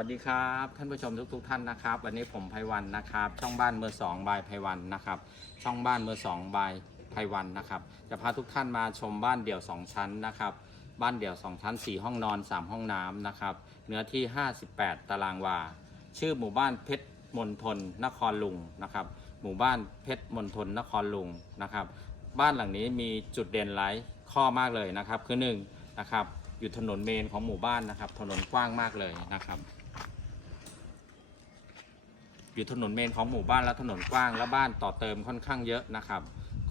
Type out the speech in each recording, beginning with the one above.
วัสดีครับท่านผู้ชมทุกๆท่านนะครับ วันนี้ผมไพวันนะครับ ช่องบ้านเมือสองบายไพวันนะครับ ช่องบ้านเมือสองบายไพวันนะครับ จะพาทุกท่านมาชมบ้านเดี่ยว 2 ชั้นนะครับ บ้านเดี่ยว 2 ชั้น 4 ห้องนอน 3 ห้องน้ำนะครับ เนื้อที่ 58 ตารางวา ชื่อหมู่บ้านเพชรมณฑลนครลุงนะครับ หมู่บ้านเพชรมณฑลนครลุงนะครับ บ้านหลังนี้มีจุดเด่นหลายข้อมากเลยนะครับ คือหนึ่งนะครับ อยู่ถนนเมนของหมู่บ้านนะครับ ถนนกว้างมากเลยนะครับ อยู่ถนนเมนของหมู่บ้านและถนนกว้างและบ้านต่อเติมค่อนข้างเยอะนะครับ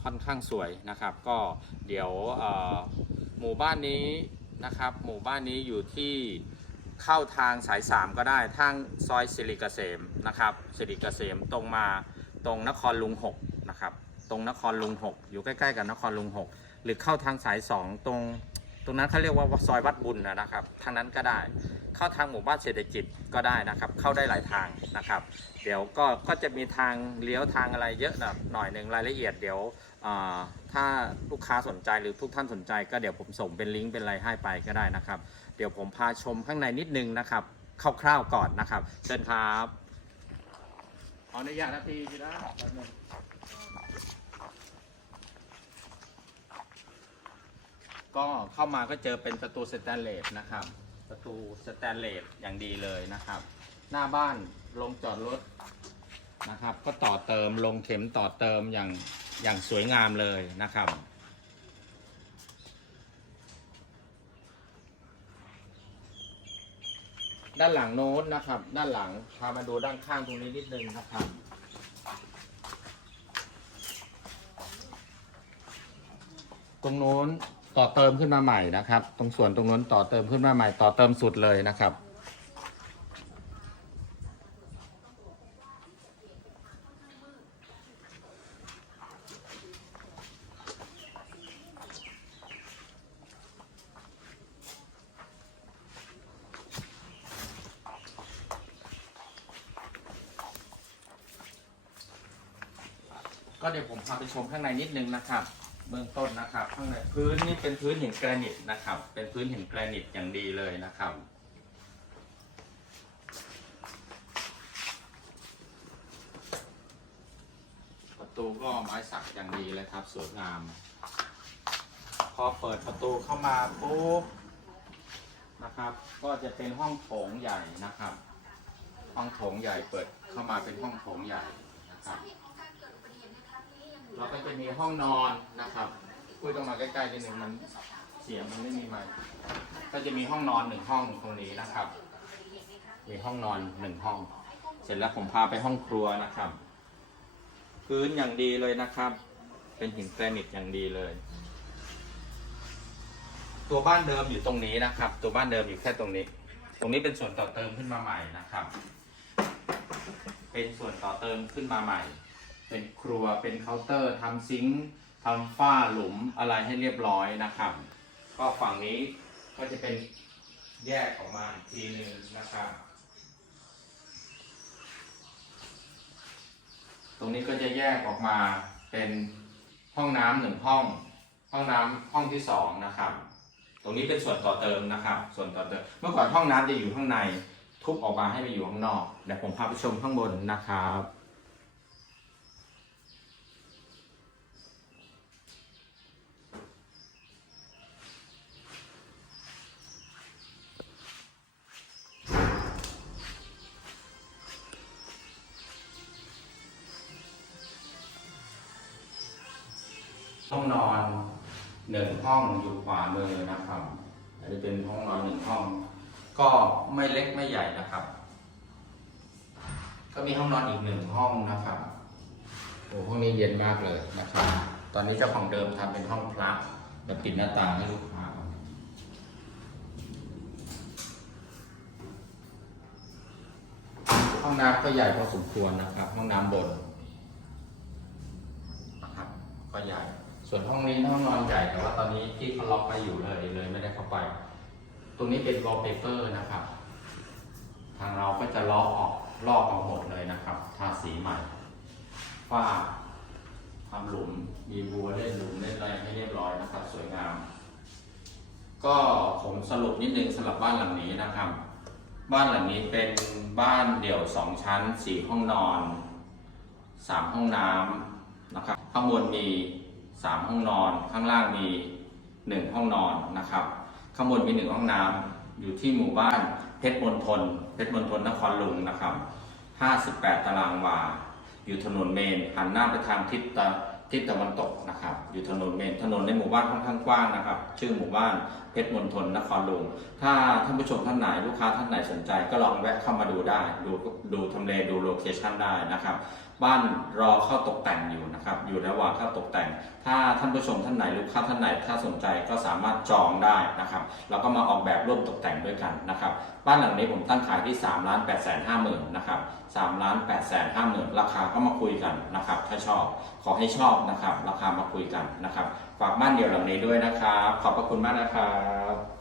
ค่อนข้างสวยนะครับ ก็เดี๋ยวหมู่บ้านนี้นะครับ หมู่บ้านนี้อยู่ที่เข้าทางสาย 3 ก็ได้ทางซอยสิริกเกษมนะครับสิริกเกษมตรงมาตรงนครลุง6นะครับ ตรงนครลุง 6 อยู่ใกล้ ๆ กับนครลุง 6 หรือเข้าทางสาย 2 ตรง ตรงนั้นเขาเรียกว่าซอยวัดบุญนะครับทางนั้นก็ได้ เข้าทางหมู่บ้านเศรษฐกิจก็ได้นะครับ เข้าได้หลายทางนะครับ เดี๋ยวก็ก็จะมีทางเลี้ยวทางอะไรเยอะหน่อยหนึ่งรายละเอียดเดี๋ยวถ้าลูกค้าสนใจหรือทุกท่านสนใจ ก็เดี๋ยวผมส่งเป็นลิงก์เป็นอะไรให้ไปก็ได้นะครับ เดี๋ยวผมพาชมข้างในนิดนึงนะครับคร่าวๆก่อนนะครับ เชิญครับขออนุญาตนาทีพี่นะแป๊บนึง ก็เข้ามาก็เจอเป็นประตูสแตนเลสนะครับ ประตูสแตนเลสอย่างดีเลยนะครับ หน้าบ้านลงจอดรถนะครับ ก็ต่อเติมลงเข็มต่อเติมอย่างอย่างสวยงามเลยนะครับด้านหลังโน้นนะครับ ด้านหลังพามาดูด้านข้างตรงนี้นิดนึงนะครับ ตรงโน้น ต่อเติมขึ้นมาใหม่นะครับ ตรงส่วนตรงโน้นต่อเติมขึ้นมาใหม่ต่อเติมสุดเลยนะครับ ก็เดี๋ยวผมพาไปชมข้างในนิดนึงนะครับ เบื้องต้นนะครับข้างในพื้นนี่เป็นพื้นหินแกรนิตนะครับ เป็นพื้นหินแกรนิตอย่างดีเลยนะครับ ประตูก็ไม้สักอย่างดีเลยครับ สวยงาม พอเปิดประตูเข้ามาปุ๊บนะครับ ก็จะเป็นห้องโถงใหญ่นะครับ ห้องโถงใหญ่เปิดเข้ามาเป็นห้องโถงใหญ่นะครับ เราก็จะมีห้องนอนนะครับพูดต้องมาใกล้ๆนิดนึงมันเสียงมันไม่มีไมค์ก็จะมีห้องนอนหนึ่งห้องตรงนี้นะครับ มีห้องนอนหนึ่งห้อง เสร็จแล้วผมพาไปห้องครัวนะครับ พื้นอย่างดีเลยนะครับ เป็นหินแกรนิตอย่างดีเลย ตัวบ้านเดิมอยู่ตรงนี้นะครับ ตัวบ้านเดิมอยู่แค่ตรงนี้ ตรงนี้เป็นส่วนต่อเติมขึ้นมาใหม่นะครับ เป็นส่วนต่อเติมขึ้นมาใหม่ เป็นครัวเป็นเคาน์เตอร์ทำซิงค์ทำฝ้าหลุมอะไรให้เรียบร้อยนะครับ ก็ฝั่งนี้ก็จะเป็นแยกออกมาอีกทีหนึ่งนะครับ ตรงนี้ก็จะแยกออกมาเป็นห้องน้ำหนึ่งห้อง ห้องน้ำห้องที่สองนะครับ ตรงนี้เป็นส่วนต่อเติมนะครับ ส่วนต่อเติม เมื่อก่อนห้องน้ำจะอยู่ข้างใน ทุบออกมาให้ไปอยู่ข้างนอกเดี๋ยวผมพาไปชมข้างบนนะครับ ห้องนอนหนึ่งห้องอยู่ขวามือนะครับ อันนี้เป็นห้องนอนหนึ่งห้อง ก็ไม่เล็กไม่ใหญ่นะครับ ก็มีห้องนอนอีกหนึ่งห้องนะครับโอ้ห้องนี้เย็นมากเลยนะครับ ตอนนี้เจ้าของเดิมทำเป็นห้องพระแบบปิดหน้าต่างให้ลูกค้าห้องน้ำก็ใหญ่พอสมควรนะครับ ห้องน้ำบนนะครับก็ใหญ่ ส่วนห้องนี้ห้องนอนใหญ่แต่ว่าตอนนี้ที่เขาล็อกไปอยู่เลยเลยไม่ได้เข้าไป ตรงนี้เป็น wallpaper นะครับ ทางเราก็จะลอกออกลอกออกหมดเลยนะครับทาสีใหม่ฝ้าทำหลุมมีบัวเล่นหลุมเล่นอะไรให้เรียบร้อยนะครับ สวยงาม ก็ผมสรุปนิดนึงสำหรับบ้านหลังนี้นะครับ บ้านหลังนี้เป็นบ้านเดี่ยวสองชั้นสี่ห้องนอนสามห้องน้ำนะครับ ข้างบนมี สามห้องนอน ข้างล่างมีหนึ่งห้องนอนนะครับ ข้างบนมีหนึ่งห้องน้ำอยู่ที่หมู่บ้านเพชรมณฑลเพชรมณฑลนครลุงนะครับ 58 ตารางวา อยู่ถนนเมนหันหน้าไปทางทิศตะทิศตะวันตกนะครับ อยู่ถนนเมนถนนในหมู่บ้านค่อนข้างกว้างนะครับ ชื่อหมู่บ้าน เพชรมณฑลนครหลวงถ้าท่านผู้ชมท่านไหนลูกค้าท่านไหนสนใจก็ลองแวะเข้ามาดูได้ ดูดูทำเลดูโลเคชั่นได้นะครับบ้านรอเข้าตกแต่งอยู่นะครับอยู่ระหว่างเข้าตกแต่ง ถ้าท่านผู้ชมท่านไหนลูกค้าท่านไหนถ้าสนใจก็สามารถจองได้นะครับแล้วก็มาออกแบบร่วมตกแต่งด้วยกันนะครับบ้านหลังนี้ผมตั้งขายที่3ล้าน8แสนห้าหมื่นนะครับ3ล้าน8แสนห้าหมื่นราคาก็มาคุยกันนะครับถ้าชอบขอให้ชอบนะครับราคามาคุยกันนะครับฝากบ้านเดี่ยวหลังนี้ด้วยนะครับขอบพระคุณมากนะครับ uh,